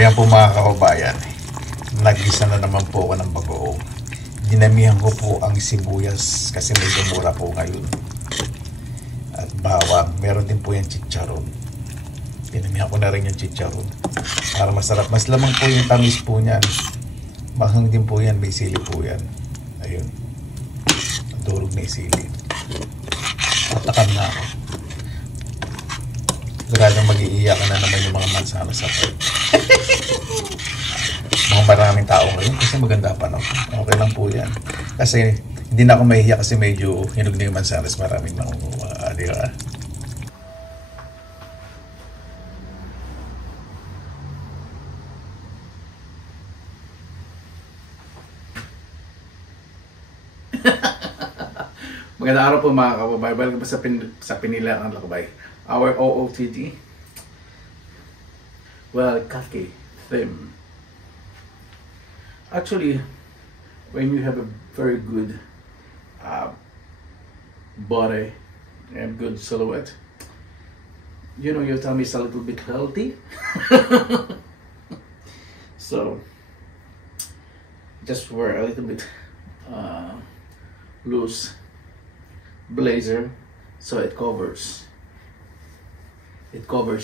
Ayan po mga kababayan, nag-isa na naman po ako ng bagoong. Dinamihan ko po ang sibuyas kasi medyo mura po ngayon. At bawang, meron din po yung chicharon. Dinamihan ko na rin yung chicharon para masarap. Mas lamang po yung tamis po niyan. Mahang din po yan, may sili po yan. Ayun, nadurog na yung sili. Tatakam na ako. Sigurado mag-iiyakan na naman yung mga mansanas sa part. Mga maraming tao ngayon kasi maganda pa no. Okay lang po yan. Kasi hindi na ako mahihiya kasi medyo hinog na yung mansanas. Maraming nangunguha, di ba? Magandang araw po mga kababayan. Welcome sa Pinilaang Lakbay. Our OOTD. Well, kaki theme. Actually, when you have a very good body and good silhouette, you know your tummy is a little bit healthy. So, just wear a little bit loose blazer so it covers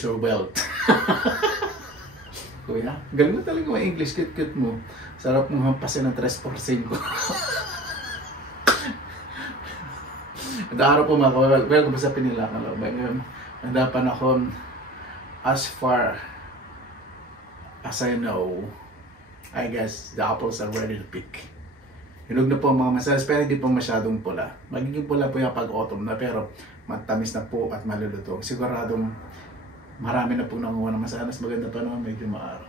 your belt. Kuya, galing na talaga may English, cute mo. Sarap mong hampasin ng 3%. At araw po mga kababayan, welcome sa Pinilaang Lakbay. Ngayon, ang panahon, as far as I know, I guess the apples are ready to pick. Hinog na po ang mga mansanas, pero hindi po masyadong pula. Magiging pula po yung pag-autumn na, pero matamis na po at malulutong. Siguradong marami na po nanguha ng mansanas. Maganda pa naman, medyo maaraw.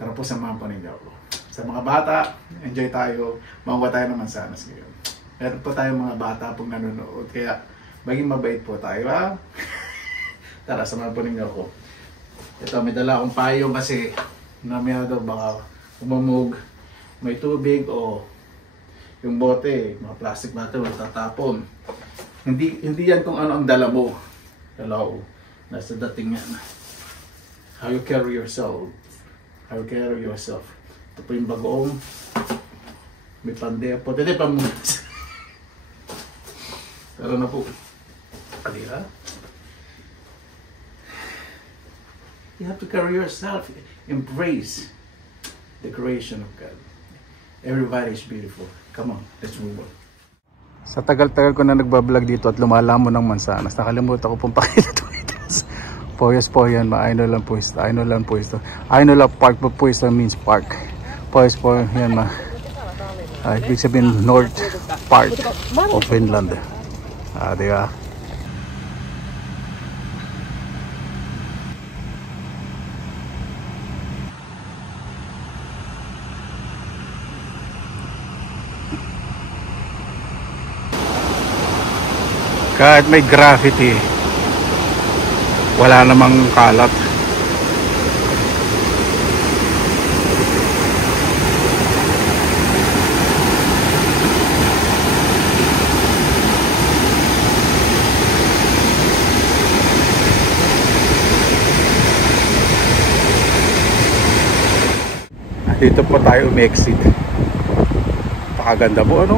Tara po, samahan po ninyo ako. Sa mga bata, enjoy tayo. Manguha tayo ng mansanas ngayon. Meron po tayong mga bata pong nanonood. Kaya maging mabait po tayo, ha? Tara, samahan po ninyo ako. Ito, may dala akong payong kasi namaya daw baka umamog. May tubig o yung bote, mga plastic bottle, matatapon. Hindi yan kung ano ang dala mo. Hello. Nasa dating yan. How you carry yourself. How you carry yourself. Ito po yung bagoong. May pandea po. Tete pa muna. Tara na po. Kalira. You have to carry yourself. Embrace the creation of God. Everybody is beautiful. Come on, let's move on. Sa tagal-tagal ko na nagbablog dito at lumalamon ng mansanas, nakalimutan ko pong pakita. Poyos po yan, Ainola Puisto. Ainola Puisto. Ainola Park po, Puisto means park. Poyos po yan, ibig sabihin North Park of Finland. Diba? Kahit may graffiti, wala namang kalat. Dito po tayo umexit. Pakaganda po, ano?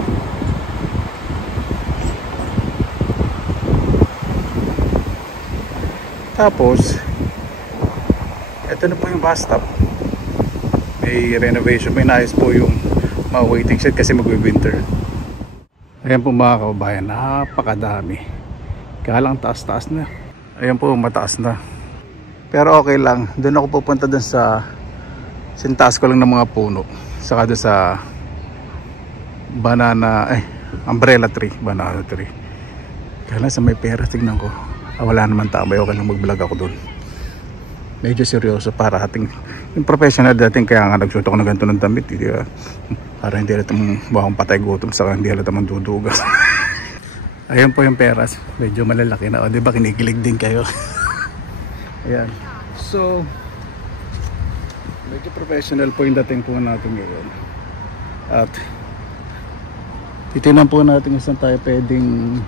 Tapos, ito na po yung bus stop. May renovation, may naayos po yung mga waiting shed kasi mag-winter. Ayan po mga kababayan, napakadami. Kaya lang taas-taas na. Ayan po, mataas na. Pero okay lang, doon ako pupunta doon sa sintaas ko lang ng mga puno. Saka doon sa umbrella tree, banana tree. Kaya lang sa may pera, tignan ko. Wala naman tambay, okay lang mag-vlog ako doon. Medyo seryoso para ating yung professional dating, kaya nga nagsuot ako ng ganito ng damit, di ba? Para hindi natin bawang patay gutom, saka hindi natin mandudugas. Ayan po yung peras, medyo malalaki na, o di ba kinikilig din kayo. Ayan, so medyo professional po yung dating po natin ngayon. At titinan po natin kung saan tayo pwedeng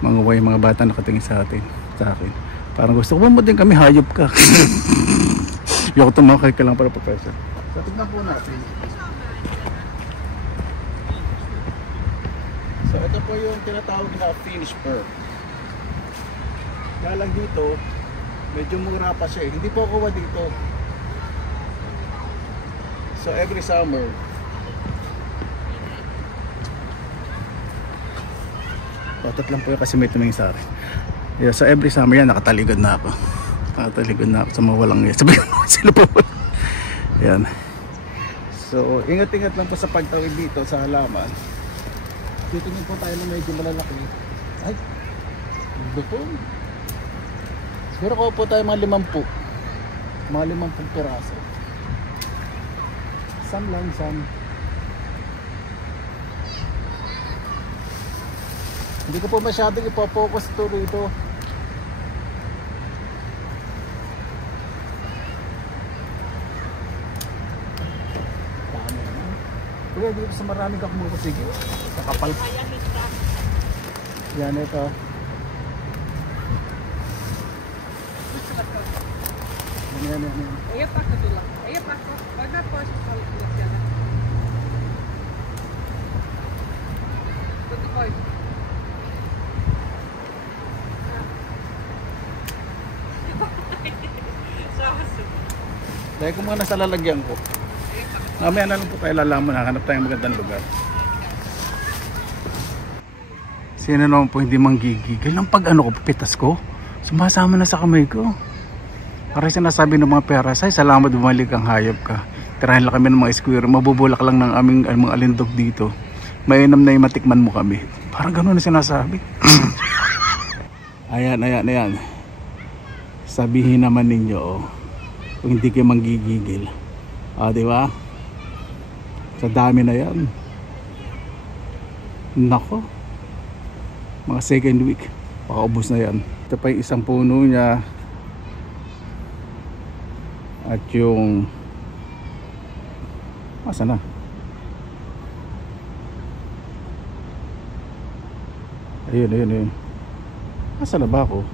manguha yung mga bata nakatingin sa akin. Parang gusto ko mo din kami, hayop ka. Yung tumakay ka lang para professor. So tignan po natin. So ito po yung tinatawag na finish fur. Kaya lang dito, medyo mura pa siya. Hindi po kuha dito. So every summer, Patat lang po yung kasi may tumingin sa akin. Yeah, so every summer yan, nakataligod na ako. Nakataligod na ako sa mga walang yan. Sabi ko, sila po. Yan. so ingat-ingat lang po sa pagtawid dito sa halaman. Titingin po tayo ng medyo malalaki. Ay, gutom. Siguro ko po tayo mga 50. Mga 50 piraso. Sam lang, sam. Hindi ko po masyadong ipopokus ito rito. Dami naman. Kaya dito sa maraming kakmuko, sige. Sa kapal. Yan ito. Yan. Iya pak itu lah. Iya pak. Ada pas kalau lihat jalan. Betul boy. Dahil ko mga nasa lalagyan ko. Mamaya na lang po tayo lalaman. Hahanap tayong magandang lugar. Sino naman po hindi manggigigil ng pag ano ko, pitas ko? Sumasama na sa kamay ko. Para sinasabi ng mga pera, say, salamat bumalik ang hayop ka. Tirahin lang kami ng mga square, mabubulak lang ng aming mga alindog dito. Mainam na yung matikman mo kami. Parang gano'n na sinasabi. Ayan. Sabihin naman ninyo, oh, kung hindi kayo manggigigil. Di ba? Sa dami na yan. Nako. Mga second week, pakaubos na yan. Ito pa yung isang puno niya. At yung asa na? Ayun. Asa na ba ako?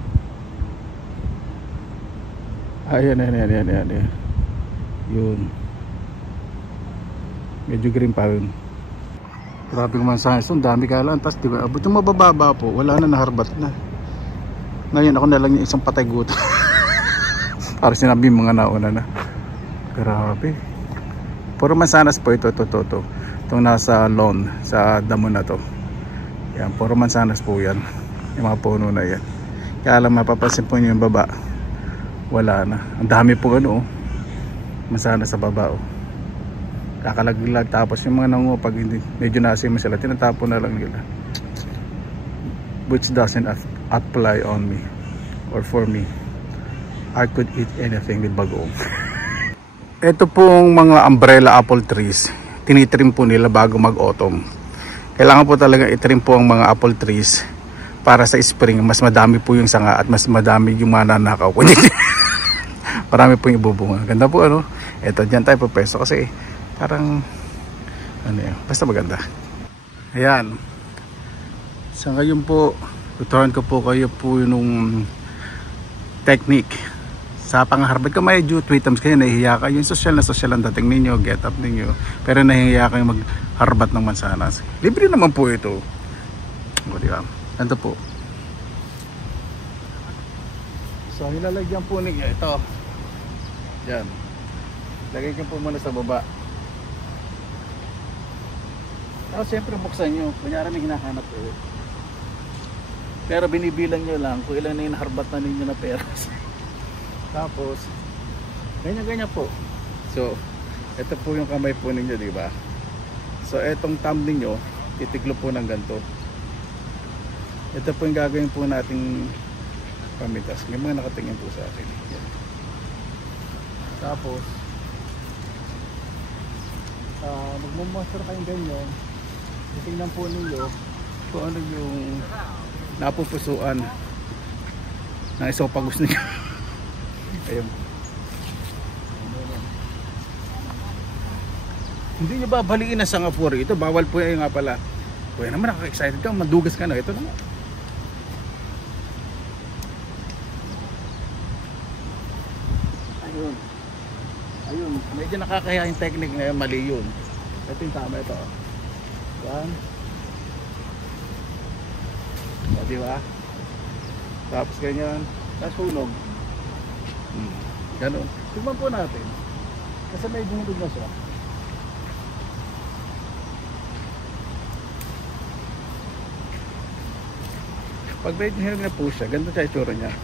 Ayan. Yun. Medyo green pa yun. Grabe naman sa akin. Ang dami kailan. Tapos diba, abot yung mabababa po. Wala na, naharbat na. Ngayon ako na lang yung isang patay guto. Para sinabi yung mga nauna na. Grabe. Puro mansanas po ito. Itong nasa lawn. Sa damo na to. Yan, puro mansanas po yan. Yung mga puno na yan. Kaya lang mapapansin po nyo yung baba. Wala na. Ang dami po ano. Mansanas sa baba. Kakalaglag. Tapos yung mga nangu pag hindi, medyo nasima sila, tinatapon na lang nila. Which doesn't apply on me. Or for me. I could eat anything with bagoong. Ito pong mga umbrella apple trees, tinitrim po nila bago mag-autumn. Kailangan po talaga itrim po ang mga apple trees para sa spring. Mas madami po yung sanga at mas madami yung mananakaw. Marami po yung ibubunga. Ganda po ano. Ito dyan tayo peso kasi parang ano yun, basta maganda. Ayan. Sa ngayon po, tuturuan ko po kayo po yung technique. Sa pangharbat ko medyo 2 times kayo nahihiya kayo. Yung social na social ang dating ninyo, get up ninyo. Pero nahihiya kayo magharbat ng mansanas. Libre naman po ito. O diba? Ito po. So nilalagyan po ninyo ito. Yan. Lagay ko po muna sa baba. Tapos siyempre buksan nyo. Kunyari may hinahanap ko. Pero binibilang nyo lang kung ilan na yung harbat na ninyo na pera. Tapos ganyan po. So ito po yung kamay po ninyo, di ba? So etong thumb ninyo titiglo po ng ganito. Ito po yung gagawin po nating pamitas. May mga nakatingin po sa akin. Yan. Tapos magmumonster kayong ganyan. Titingnan po ninyo kung ano yung napupusuan ng esophagus ninyo. Ayun. Hindi nyo ba baliin na sangapuri? Ito bawal po yan nga pala. Kuya naman nakaka-excited ka, madugas ka na. Ito na nga. Ayun. Ayun, medyo nakakahiya yung technique na yun, mali yun. Ito yung tama, ito. Yan. O, diba? Tapos ganyan. Tapos hunog. Ganun. Tignan po natin. Kasi medyo hunog na siya. Pag medyo hinog na po siya, ganito siya itsura niya.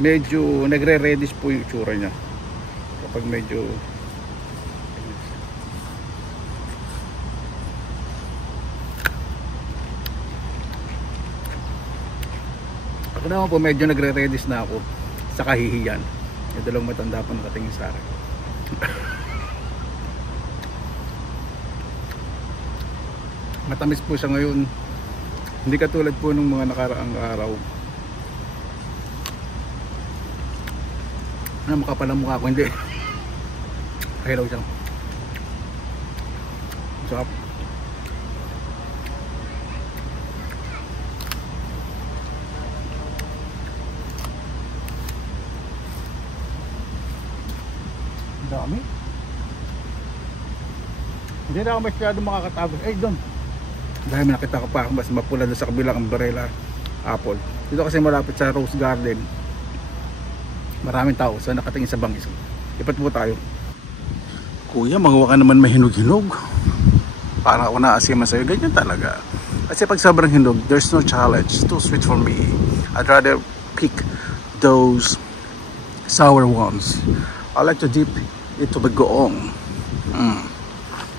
Medyo nagre-reddish po yung itsura niya. Kapag medyo ako naman po medyo nagre-reddish na ako sa kahihiyan. Yung dalawang matanda po nakatingin sa akin. Matamis po siya ngayon. Hindi katulad po nung mga nakaraang araw. Ano, makapal ang mukha ko, hindi. Kahilaw siya. Sarap. Dami. Hindi na ako masyado makakatagos. Eh, doon. Dahil may nakita ko pa mas mapula doon sa kabilang umbrella apple. Dito kasi malapit sa Rose Garden. Maraming tao so nakatingin sa bangis. Lipat po tayo. Kuya, magawa ka naman mahinog-hinog. Parang ako naasima sa'yo. Ganyan talaga. Kasi pag sobrang hinog, there's no challenge. It's too sweet for me. I'd rather pick those sour ones. I like to dip it to bagoong.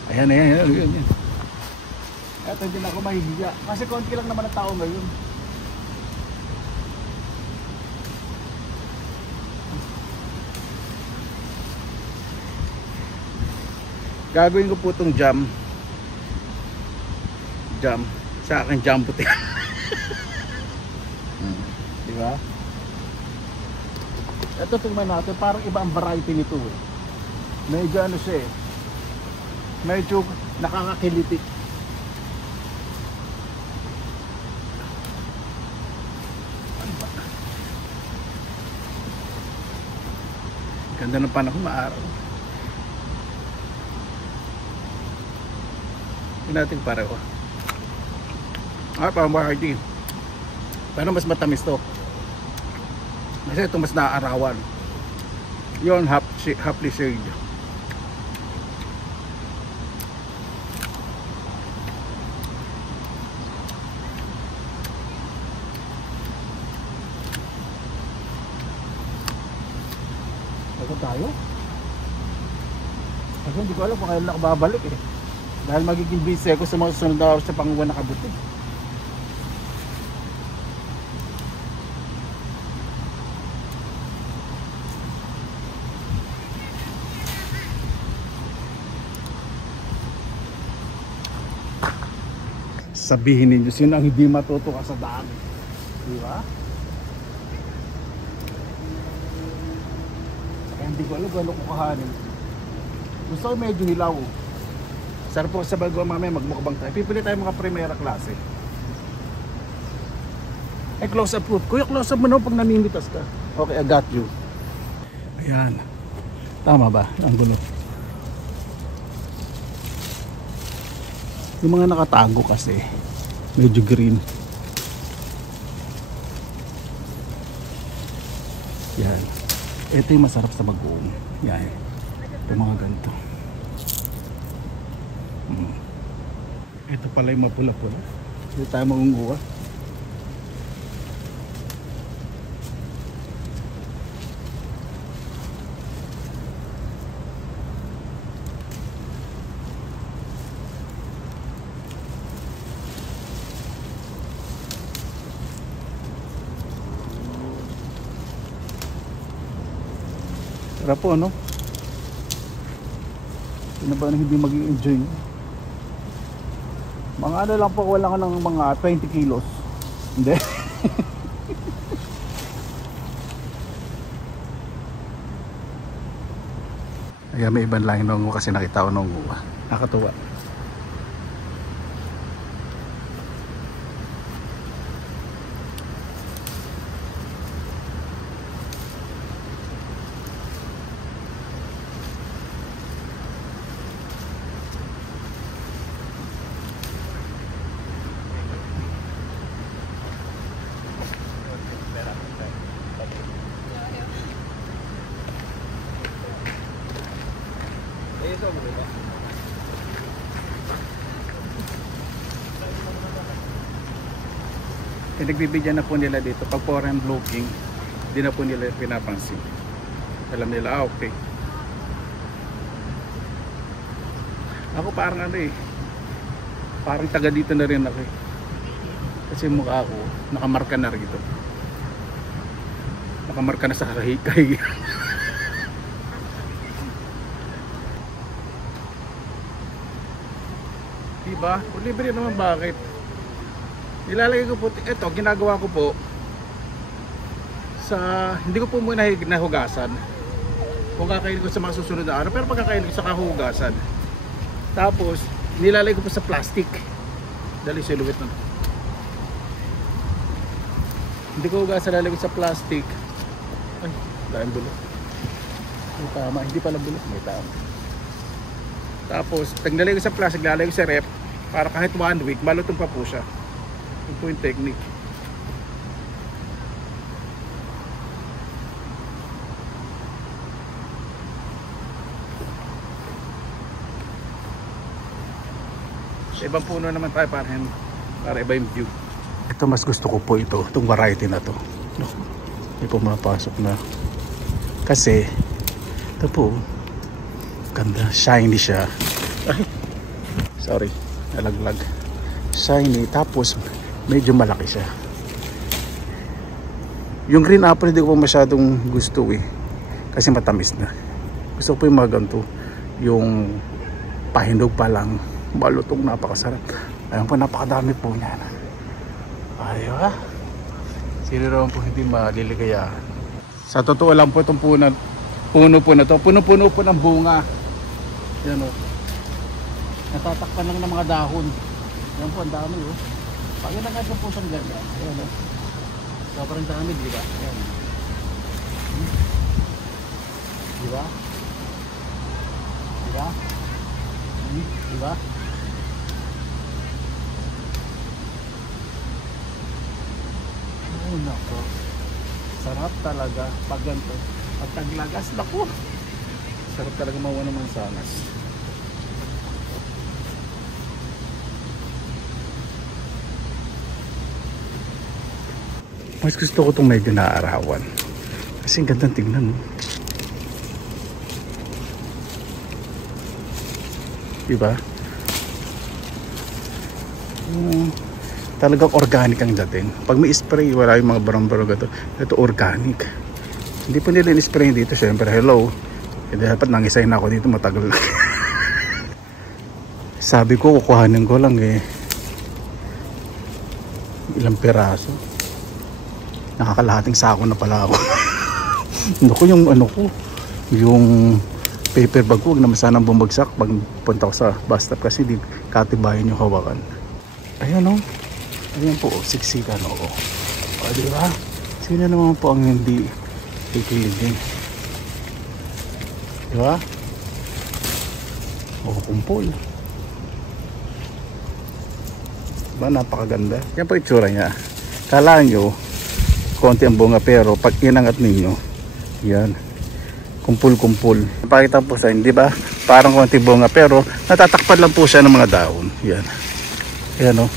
Ayan. Eto, hindi na ako mahihiya. Kasi konti lang naman ang tao ngayon. Gagawin ko po itong jam sa akin, jam puti. Diba? Ito tingnan natin, parang iba ang variety nito eh. Medyo ano siya eh, medyo nakakakiliti. Ganda ng panahon, maaraw. Natin pareho. Parang variety. Pero mas matamis to. Kasi ito mas naaarawan. Yun, halfly shade. Ako tayo? Kasi hindi ko alam kung kailan nakababalik eh. Dahil magiging busy ako sa mga susunod na oras sa Panguwan na Kabutig. Sabihin ninyo, sino ang hindi matutuwa sa daan? Di ba? Kaya hindi ko alam kung ano kukahanin. Gusto ko medyo hilaw. Sarap po sa bago mamaya magmukbang tayo. Pipili tayo mga primera klase. Eh, close up food. Kuya, close up mo na pag naninitas ka. Okay, I got you. Ayan. Tama ba? Ang gulo. Yung mga nakatago kasi medyo green. Yan. Ito yung masarap sa bagoong. Yan. Yung mga ganito. Ito pala yung mapula-pula. Hindi tayo magunguha. Sarap po, no? Sino ba na hindi mag-i-enjoy? Mga ano lang po, wala ka ng mga 20 kilos. Hindi. Ayan, may ibang lang nung kasi nakita ko nung nakatuwa. Pinagbibigyan na po nila dito pag foreign booking, hindi na po nila pinapansin. Alam nila, okay. Ako parang ano eh, parang taga dito na rin ako eh. Kasi mukha ako nakamarka na rito, nakamarka na sa kahig. Diba? Libre naman, bakit? Nilalagay ko po, ito ginagawa ko po sa, hindi ko po muna nahugasan kung kakainin ko sa mga susunod na araw, pero pag kakainin ko sa kahugasan, tapos nilalagay ko po sa plastic. Dali siluwit na, hindi ko hugasan, nilalagay ko sa plastic. Ay, dahil bulok, may tama, hindi pala bulok, may tama. Tapos pag nilalagay ko sa plastic, nilalagay ko sa rep para kahit 1 week malutong pa po siya. Ito po yung technique. Sa ibang puno naman tayo para iba yung view. Ito mas gusto ko po ito, itong variety na to. No, may pumapasok na. Kasi ito po, ganda, shiny siya. Ay, sorry, nalaglag. Shiny, tapos medyo malaki siya. Yung green apple hindi ko pa masyadong gusto eh, kasi matamis na. Gusto ko po yung mga ganito, yung pahindog pa lang, balutong, napakasarap. Ayun po, napakadami po niyan. Ayaw, sino naman po hindi maliligayahan. Sa totoo lang po itong puno po na to, puno-puno po ng bunga. Yan o, natatakpan lang ng mga dahon. Yan po, ang dami o. Pag inagad po siyang ganyan, ayan o, sobrang dami, di ba? Ayan, di ba? Di ba? Di ba? Oh, nako, sarap talaga pag ganito, pag taglagas, nako, sarap talaga mawa ng mansanas. Mas gusto ko itong medyo naarawan kasi ang gandang tignan, no? Diba? Talagang organic ang dating. Pag may spray, wala yung mga barang-barang gato. Ito organic. Hindi pa nila in-spray dito, syempre. Hello, hindi dapat nangisay na ako dito, matagal na. Sabi ko kukuhanin ko lang eh ilang piraso, nakakalahating sako na pala ako. Naku, yung ano ko, yung paper bag ko, huwag naman sanang bumagsak pag punta ko sa bus stop kasi di katibayan yung hawakan. Ayan o, ayan po, siksikan o. O, diba? Sino naman po ang hindi kikiligin? Diba? O, kumpol. Diba, napakaganda. Yan po itsura niya. Kala nyo konti ang bunga, pero pag inangat ninyo, yan, kumpul-kumpul. Pakita po sa inyo, di ba? Parang konti bunga, pero natatakpan lang po siya ng mga dahon. Yan. Yan o.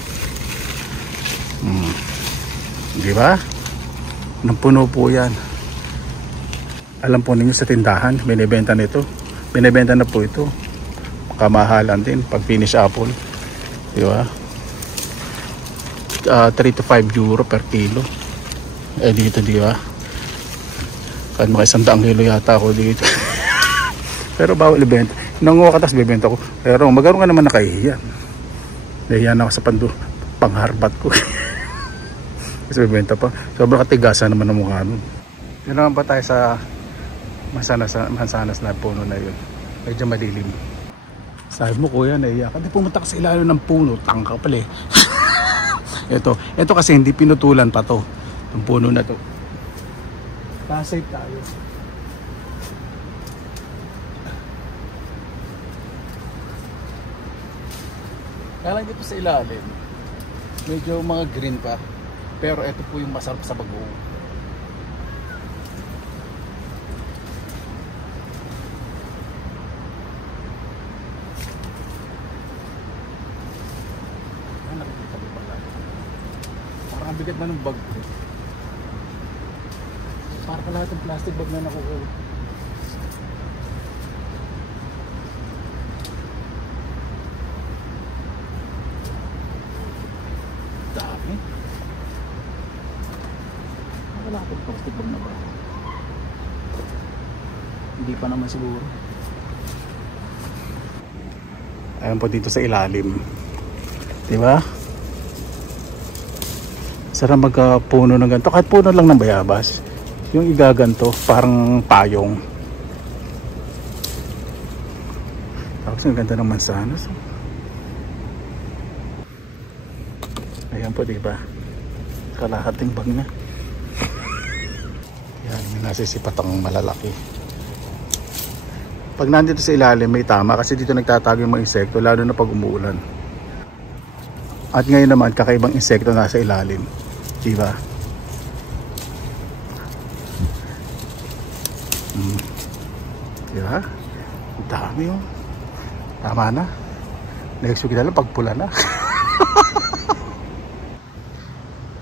Di ba? Puno po yan. Alam po ninyo sa tindahan, binibenta nito. Binibenta na po ito. Kamahalan din pag finish apple. Di ba? 3 to 5 euro per kilo. Eh dito, di ba? Kahit mga 100 kilo yata ako dito. Pero bawal ibenta. Nanguha ka tapos bibenta ko. Pero magkaroon ka naman nakahihiyan. Nahihiyan ako sa pangharbat ko. Kasi bibenta pa. Sobrang katigasan naman ng mukha nun. Yun naman pa tayo sa mansanas na puno na yun. Medyo madilim. Sabi mo kuya, naiiyak ka. Di pumunta ka sa ilalim ng puno. Tangka pala eh. Ito kasi hindi pinutulan pa to. Itong puno na to. Kasave tayo. Kaya lang dito sa ilalim, medyo mga green pa. Pero ito po yung masarap sa bagoong. bigat na ng bag ko. Para pa lahat ng plastic bag na nakukuha. Dami. Wala akong plastic bag na ba? Hindi pa naman siguro. Ayan po dito sa ilalim. Diba? Sarap magpuno ng ganito. Kahit puno lang ng bayabas. Yung igaganto, parang payong. Tapos ang ganda ng mansanas. Ayan po, diba? Kalahating bag na. Yan, may nasisipat ang malalaki. Pag nandito sa ilalim, may tama kasi dito nagtatago yung mga insekto, lalo na pag umuulan. At ngayon naman, kakaibang insekto nasa ilalim. Diba? Diba? Ang dami yun. Tama na. Next week na lang, pagpula na.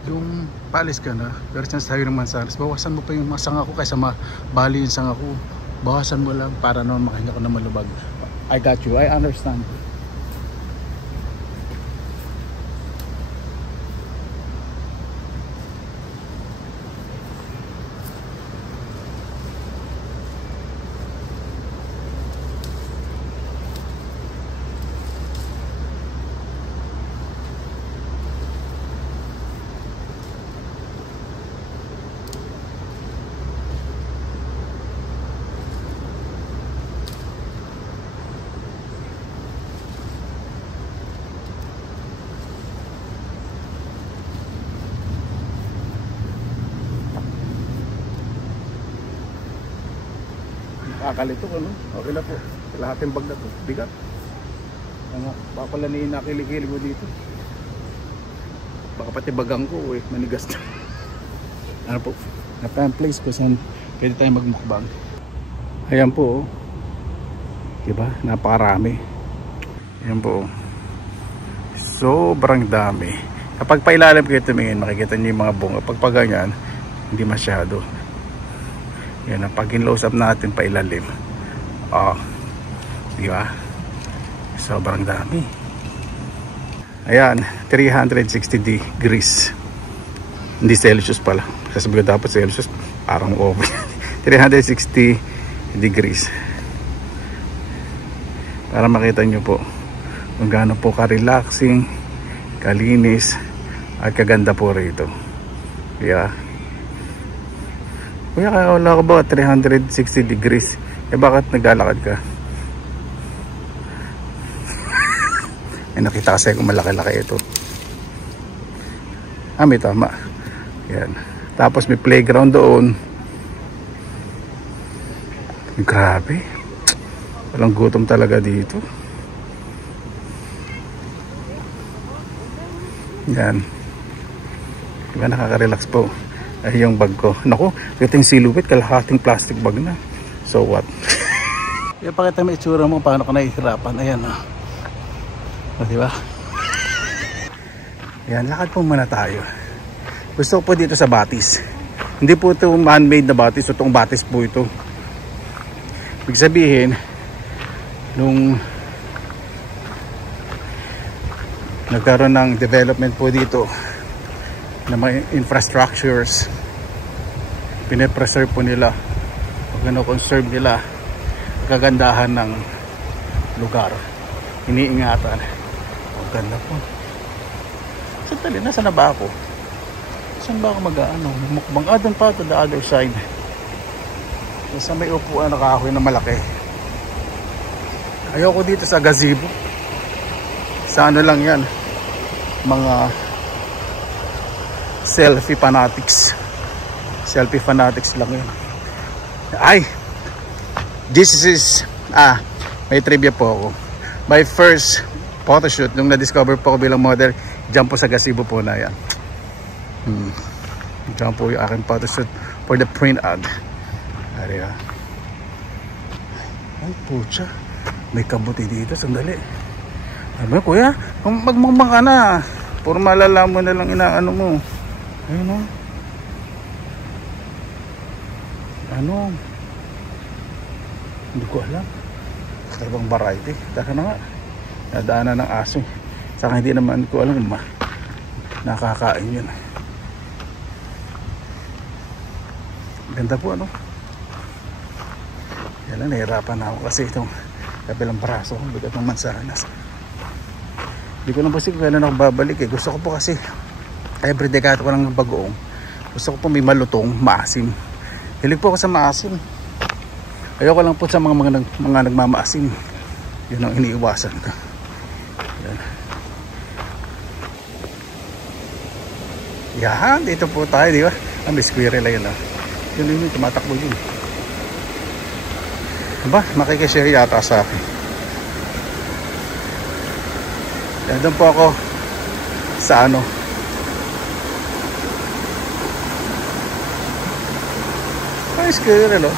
Yung palis ka na, pero sinasabi ng mansanas, bawasan mo pa yung sanga ko kaysa mabali yung sanga ko. Bawasan mo lang para naman makahinga ko na malubag. I got you. I understand. Kakalito ko, no? Okay na po. Lahat yung bag na to. Bigat. Baka pala nakikilig ko dito. Baka pati bagang ko, manigas na. Ano po? Napang place ko saan pwede tayo magmukbang. Ayan po. Diba? Napakarami. Ayan po. Sobrang dami. Kapag pailalim kayo tumingin, makikita nyo yung mga bunga. Pag ganyan, hindi masyado. Yan, pag in-close up natin pa ilalim. Di ba? Sobrang dami. Ayan, 360 degrees. Hindi Celsius pala. Sasabi ko dapat Celsius, parang over. 360 degrees. Para makita nyo po kung gaano po ka-relaxing, kalinis, at kaganda po rito. Yeah. Kuya, wala ko ba 360 degrees? Bakit naglalakad ka? Nakita kasi kung malaki-laki ito. May tama. Yan. Tapos may playground doon. Grabe. Walang gutom talaga dito. Yan. Diba, nakaka-relax po. Ay, yung bag ko. Naku, ito yung silhouette, kalahating plastic bag na. So what? Ipakita mo itsura mo paano ka nahihirapan. Ayan, diba? Ayan, lakad po muna tayo. Gusto ko po dito sa Batis. Hindi po ito man-made na Batis. Itong Batis po ito. Ibig sabihin, nung nagkaroon ng development po dito na mga infrastructures, pine-preserve po nila, conserve nila kagandahan ng lugar, iniingatan. Ang ganda po. Sandali, nasa na ba ako? Saan ba ako mukbang? Doon pa to the other side. Sa may upuan na kahoy na malaki. Ayoko dito sa gazebo. Sa ano lang yan, mga selfie fanatics lang yun. Ay, this is may trivia po ako. My first photoshoot nung na-discover po ako bilang model, dyan po sa gazebo po na yan. Dyan po yung aking photoshoot for the print ad. Ariya. Ay pucha, may kabuti dito. Sandali. Ano kuya, magmukbang ka na. Puro malalaman na lang inaano mo. Ayun o. Ano? Hindi ko alam. Karabang variety. Taka na nga. Nadaanan ng aso. Saka hindi naman ko alam kung nakakain yun. Ganda po ano. Yan lang, nahirapan na ako kasi itong kabilang braso ko, bigat ng mansanas. Hindi ko lang kasi kung kailan ako babalik eh. Gusto ko po kasi everyday kahit ko lang ng bagoong, gusto ko po may malutong, maasim. Hilig po ako sa maasim. Ayoko lang po sa mga nagmamaasim. Yun ang iniiwasan ko. Yan. Yan, dito po tayo, di ba? May squirrel ayun ah. Yun, tumatakbo yun. Diba? Makikishare yata sa akin. Yan, doon po ako sa ano. Ay, squirrel oh.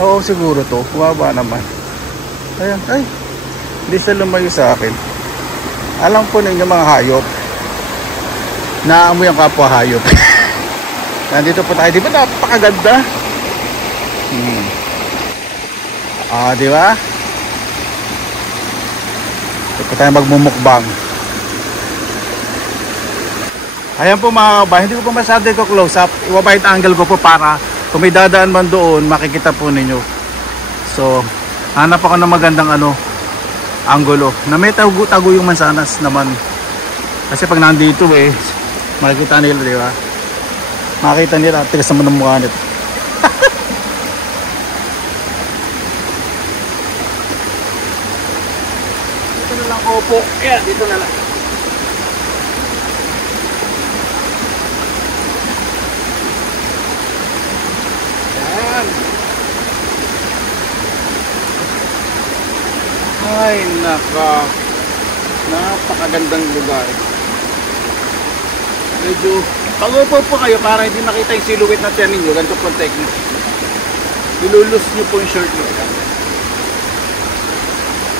Oo, siguro to. Kuwaba naman. Ayan, ay. Hindi siya lumayo sa akin. Alam po ninyo mga hayop. Naamoy ang kapwa hayop. Nandito po tayo. Di ba napakaganda? Di ba? Ito tayo magmumukbang. Ayan po mga kabayan, hindi ko pa masyado ko close up. Iwabait angle ko po para kung may dadaan man doon, makikita po ninyo. So, hanap ako ng magandang angulo. Na may tago yung mansanas naman. Kasi pag nandito makikita nila, di ba? Makikita nila, tigas naman ng mukha nito. Opo, ayan, dito na lang. Ayan. Ay, napakagandang lugar. Medyo, pag-upo po kayo para hindi makita yung silhouette na tiyan ninyo, ganito po ang technique. Ilulus nyo po yung shirt nyo.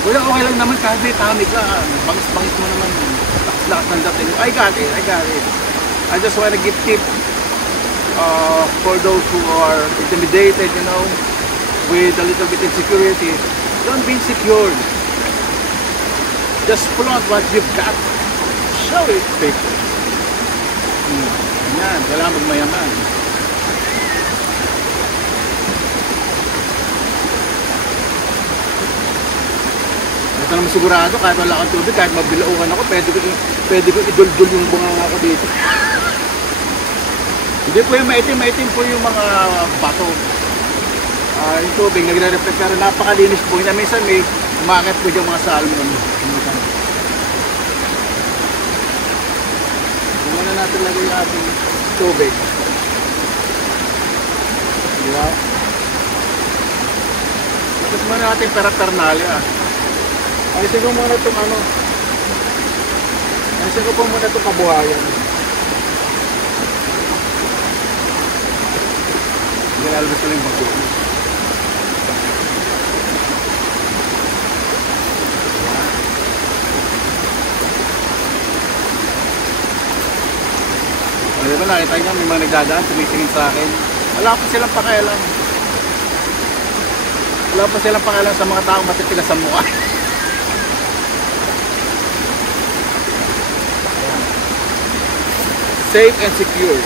Wala, okay lang naman kahit may tami ka. Bangis-bangis mo naman. Lakas ng dating. I got it. I just want to give tip for those who are intimidated, with a little bit insecurity. Don't be insecure. Just flaunt what you've got. Show it, people. Yan, kailangan magmayaman. Ito naman sigurado, kahit wala kang tubig, kahit mabilaukan ako, pwede ko iduldul yung bunganga ko dito. Hindi po yung maitim po yung mga bato. Yung tubig, nagre-reflect, pero napakalinis po. Minsan may umakit po yung mga salmon. Muna natin lagay yung ating tubig. Diba? Tapos muna natin paraternalia. Alisin ko muna itong alisin ko po muna itong kabuhayan. Nilalabas ko lang yung bago. Diba nakita nyo, may mga nagdadaan, tumitingin sa akin. Wala pa silang pakialam. Wala pa silang pakialam sa mga taong matitigas sa mukha. Safe and secure.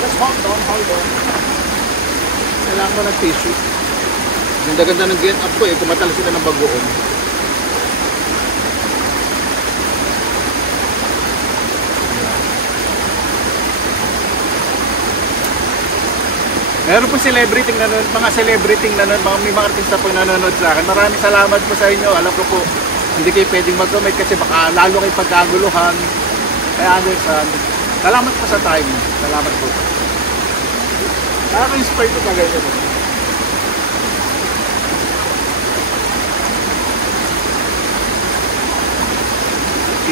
Just hold on. Kailangan ko ng tissue. Ganda-ganda ng get up ko kumatala sila ng bagoong. Meron po celebrity nanonood, may mga artista po nanonood sa akin. Maraming salamat po sa inyo. Alam ko po, hindi kayo pwedeng mag-comment kasi baka lalo kayo pagkaguluhan. Kaya understand. Salamat po sa time. Salamat po. Nakaka-inspire ko pa ganyan.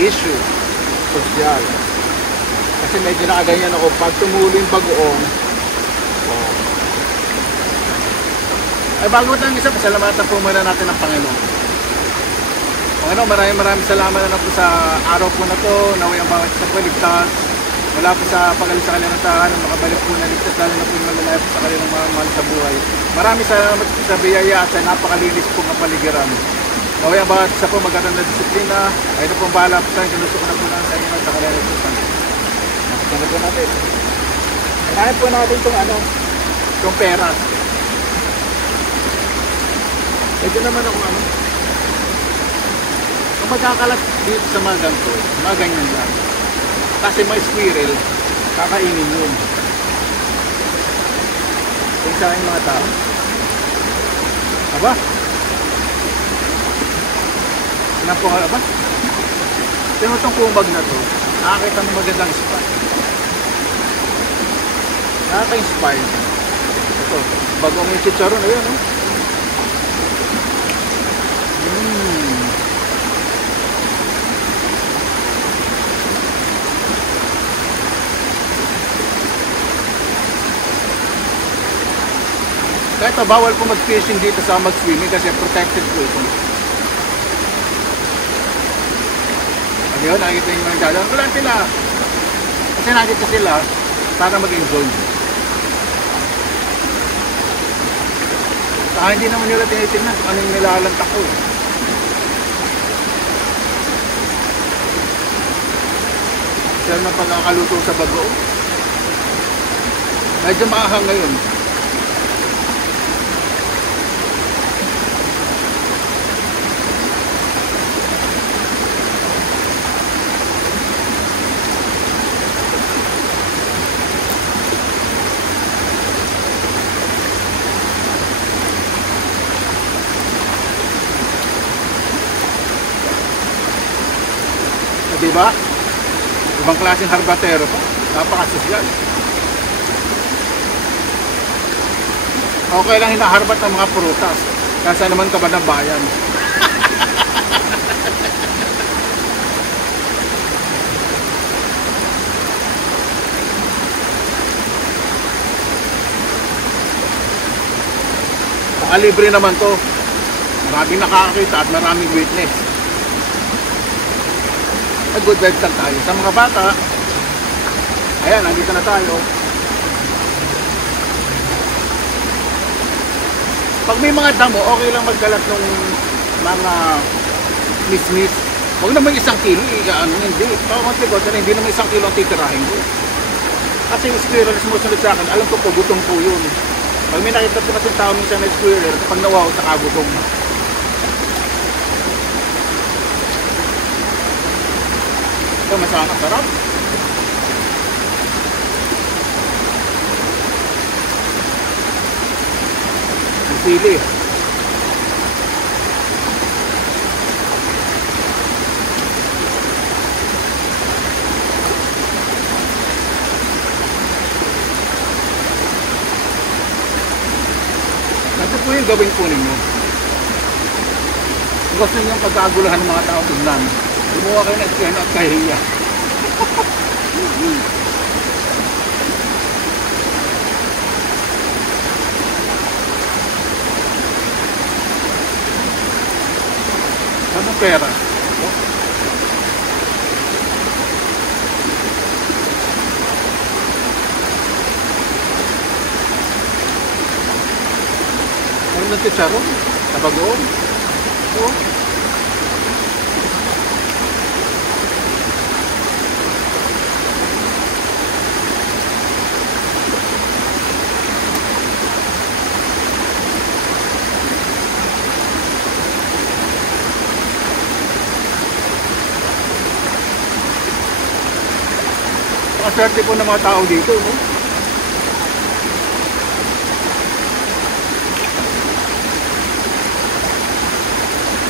Issue. Social. Kasi medyo nakaganyan ako. Pag tumulo yung bagoong, ay bago tayo isa, pasalamatan po muna natin ang Panginoon. Ano, maraming salamat na po sa araw po na to. Naway ang bawat isa po ligtas. Wala po sa pagalis sa kalimutan, makabalik po na ligtas, lalo na po yung malalaya po sa kanilang mga mahal sa buhay. Maraming salamat po sa biyaya at sa napakalinis po ng paligiran. Naway ang bawat isa po magkaroon na disiplina. Ay na po ang bahala po sa inyo. Kinusto ko na po na sa inyo at sa kanilang disiplina. Nakasama po natin. Kaya po natin itong pera. Ito naman ako kung magkakalat dito sa mga ganito, mga ganyan lang. Kasi may squirrel, kakainin yun. Kung sa aking mga tao. Aba? Aba? Tingnan itong kumag na to, nakakita ng magandang spot. Nakaka-inspire. Ito, bagong yung chicharon, ayun, no? Kahit bawal po mag-fishing dito sa mag-swimming kasi protected po ito. Ayun, nakikita yung mga dadaan. Wala sila. Kasi nakikita sila para mag-enjoy. Saka hindi naman nila tinitingnan kung anong nilalantak ko. Sila na pagkakaluto sa bago. Medyo maahang ngayon. Diba? Ibang klaseng harbatero pa. Napakasosyal. Okay lang hinaharbat ng mga prutas. Kasi naman ka ba ng bayan? Libre naman to. Maraming nakakakita at maraming witness. Good vibes lang tayo. Sa mga bata, ayan, nandito na tayo. Pag may mga damo, okay lang magkalat ng mga mismis. Huwag naman 1 kilo, hindi. Hindi naman 1 kilo ang titirahin ko. Kasi yung squirrel na sumusunod sa akin, alam ko po, gutom po yun. Pag may nakita ko kasi tao minsan na squirrel, pag nawaw, saka gutom. Ito, masama, sarap. Ang sili. Ito po yung gawin po ninyo. Kung gusto nyo yung pagkagulahan ng mga tao tignan, gumawa kayo ng eksena at kahiya. Ano pera? Ano na chicharon? Tabagoon? Ito. Swerte po ng mga tao dito, no?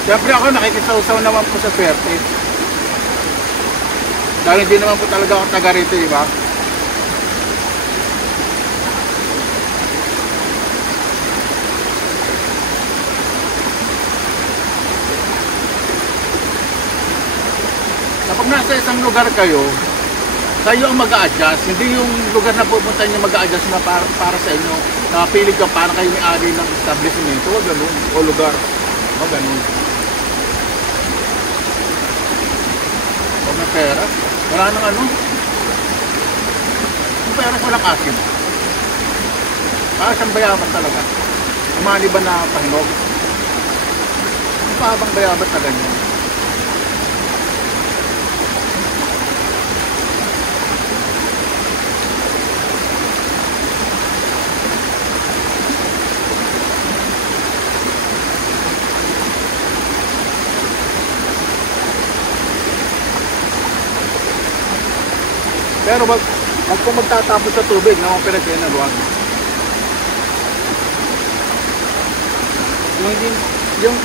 Siyempre ako nakikisaw-saw naman po sa swerte. Dahil hindi naman po talaga ako taga rito, diba? Kapag nasa isang lugar kayo, kayo ang mag-a-adjust, hindi yung lugar na pupunta nyo mag-a-adjust na para sa inyo. Nakapilig ka para kayo may-ari ng establishment. Huwag ganun. O lugar. Huwag ganun. yung pera. Wala nang ano. Yung pera walang asin. Para siyang bayabat talaga. Umali ba na pahinog? Yung pahabang bayabat na ganyan. Pero wag kung magtatapos sa tubig na mga pinagkainan, wag. Yung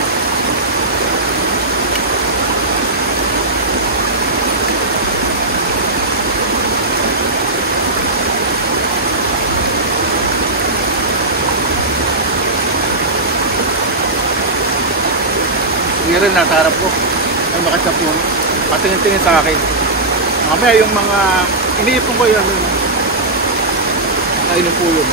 hindi rin nasa harap ko. Ay makasap yun. Patingin-tingin sa akin. Mamaya yung mga iniipon ko yun. Kainin po yun.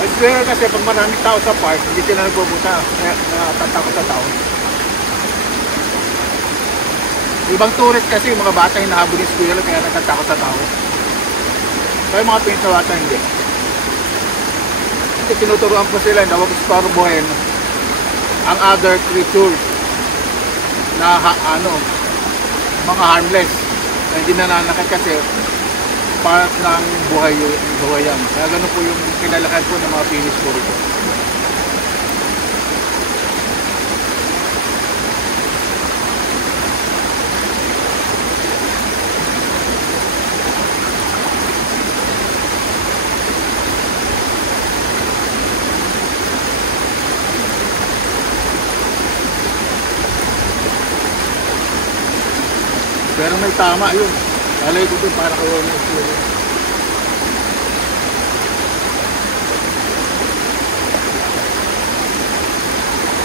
I swear kasi pag maraming tao sa park, hindi sila nagpupunta. Kaya natatakot sa tao. Ibang tourist kasi yung mga bata hinahabol yung squirrel kaya natatakot sa tao. Kaya mga pinto bata hindi. Kasi tinuturuan ko sila na huwag istorbohin ang other creatures na mga harmless na hindi nananakit kasi part ng buhay yan. Kaya ganun po yung kinalakad po ng mga finish ko rito. Pero may tama yun. Alay ko doon para kawalan ng sila.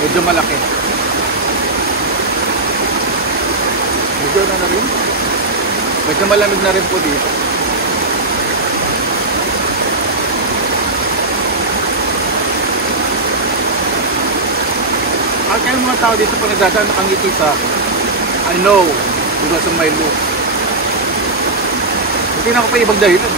Medyo malaki. Medyo na rin. Medyo malamig na rin po dito. Kaya mga tao dito pa nagdadaan nakangiti sa akin. I know. Because of my look. Hindi na ako pa ibang dahilan.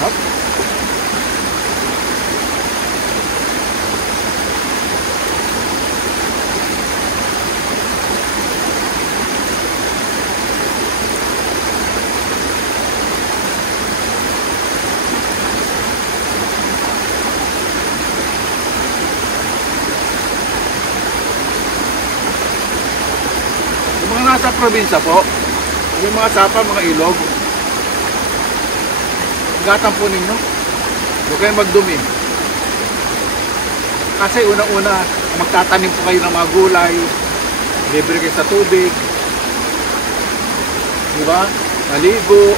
Hop. Nasa probinsya po, yung mga sapa, mga ilog, gatan po ninyo, huwag kayong magdumi. Kasi unang-una, magtatanim po kayo ng mga gulay, libre kayo sa tubig, di ba? Maligo,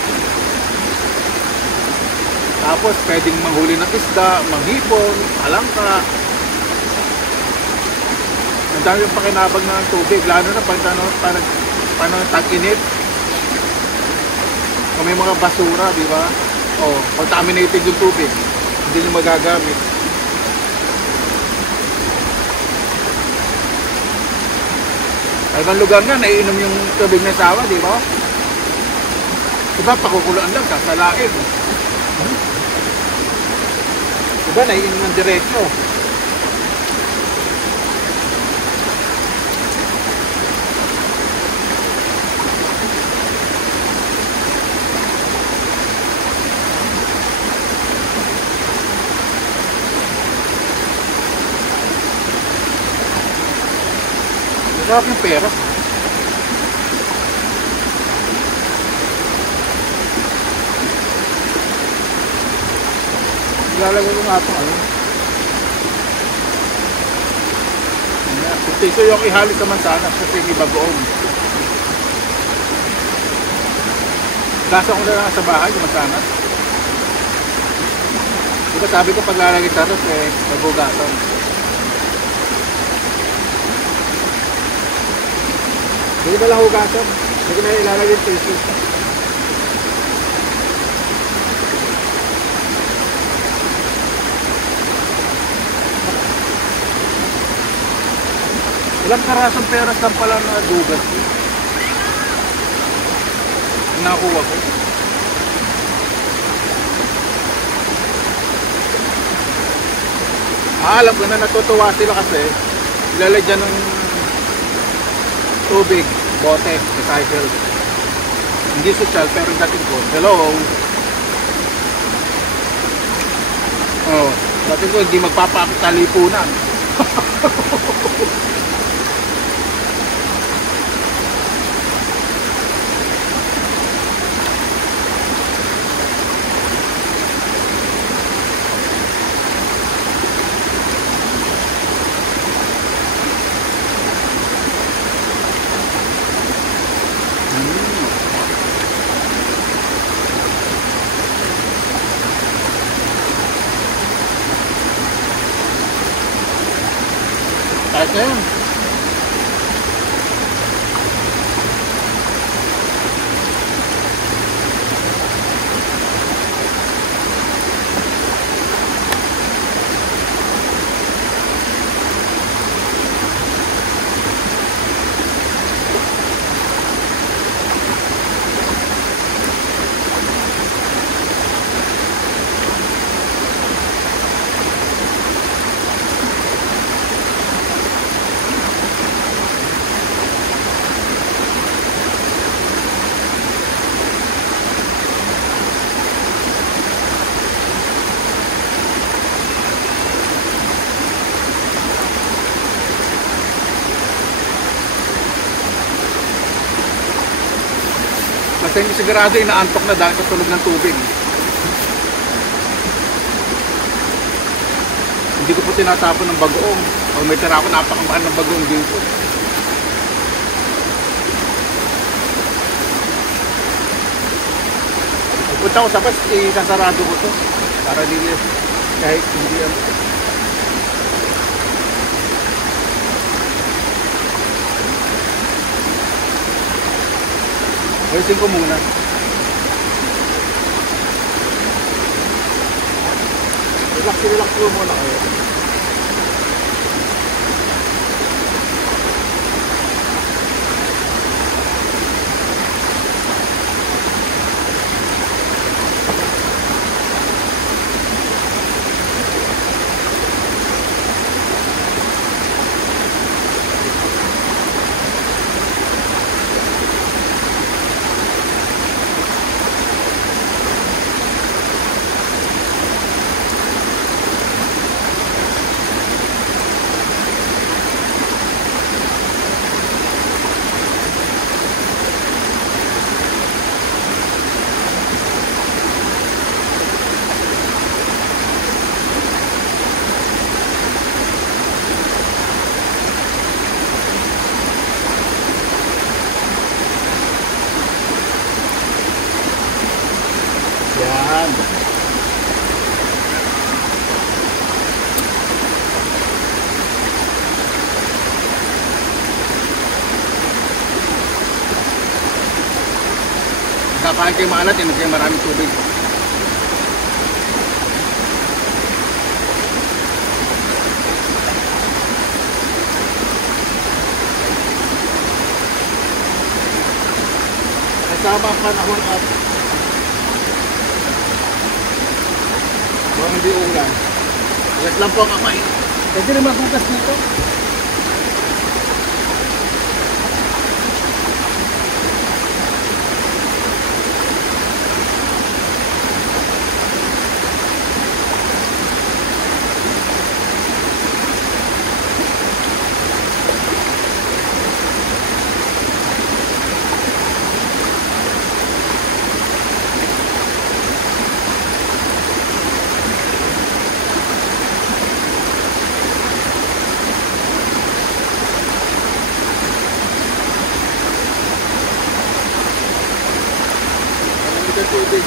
tapos pwedeng manghuli ng isda, manghipon, alangka. Ang dami yung pakinabang ng tubig, lalo na paano tag-init. Kung may mga basura, di ba? O, contaminated yung tubig, hindi nyo magagamit. Ay, ibang lugar nga, naiinom yung tubig ng sawa, di ba? Diba, pakukuluan lang, sasalain. Diba, naiinom ng diretsyo. Sarap yung pera. Ilalagay ko nga ito ito yung ihalik naman sana kasi may bagoong. Lasa ko na lang sa bahay yung masanas. Diba sabi ko paglalagay sa ref eh, nagugasan. Hindi ba lang hugasan? Hindi ko na ilalagay yung tissue. Ilang karasong peras lang pala na dugat ko. Nakuha ko. Alam ko na natutuwa sila kasi ilalagyan ng tubig, bote, recycle. Hindi social pero dating ko, hello. Oh, dating ko hindi magpapakitalipunan. Kahit na yun. Basta hindi sigurado inaantok na dahil sa tulog ng tubig. Hindi ko po tinatapon ng bagoong. Pag may tira ako, napakamahal ng bagoong dito. Punta ko sa bus, isasarado ko to. Para dili kahit hindi yan. Ayusin ko muna. Relax mo muna kayo. Yan. Kakain kayo maalat, yun kayo maraming tubig. Kasama ang panahon at buwan hindi ulan. Alas lang po ang kamay. Pwede naman bukas dito. Tubig.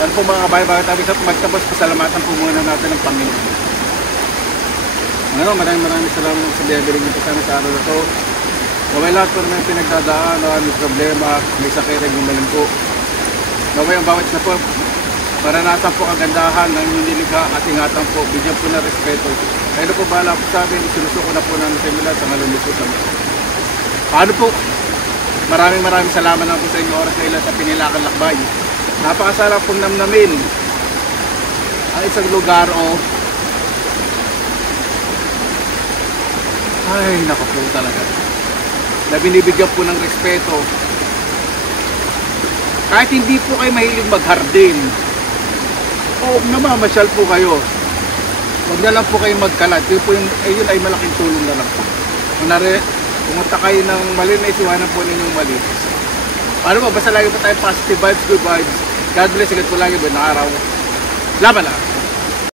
Ano po mga kabayan, bakit tayo sa magtapos, pasalamatan po muna natin ng Panginoon. Ano, maraming salamat sa biyabili niyo po sana sa araw na to. Naway lahat po naman pinagdadaan, may problema, may sakit ay gumaling po. Naway ang bawat na po, maranasan po kagandahan ng inyong nilikha at ingatan po, bigyan po na respeto. Kaya po bahala po sa amin, sinusuko na po namin sa inyo lahat sa ngalan nito sa mga. Paano po? Maraming salamat na po sa inyong oras na ilan sa Pinilakan Lakbay. Napakasarap pong namnamin ang isang lugar ay naku po talaga na binibigyan po ng respeto kahit hindi po kayo mahilig maghardin o namamasyal po kayo, huwag na lang po kayo magkalat. Yun ay malaking tulong na lang po. Pumunta kayo ng mali na isiwanan po ninyong mali. Ano ba, basta lagi po tayo positive vibes, good vibes. God bless, agad po lagi, buwan na araw. Laban na!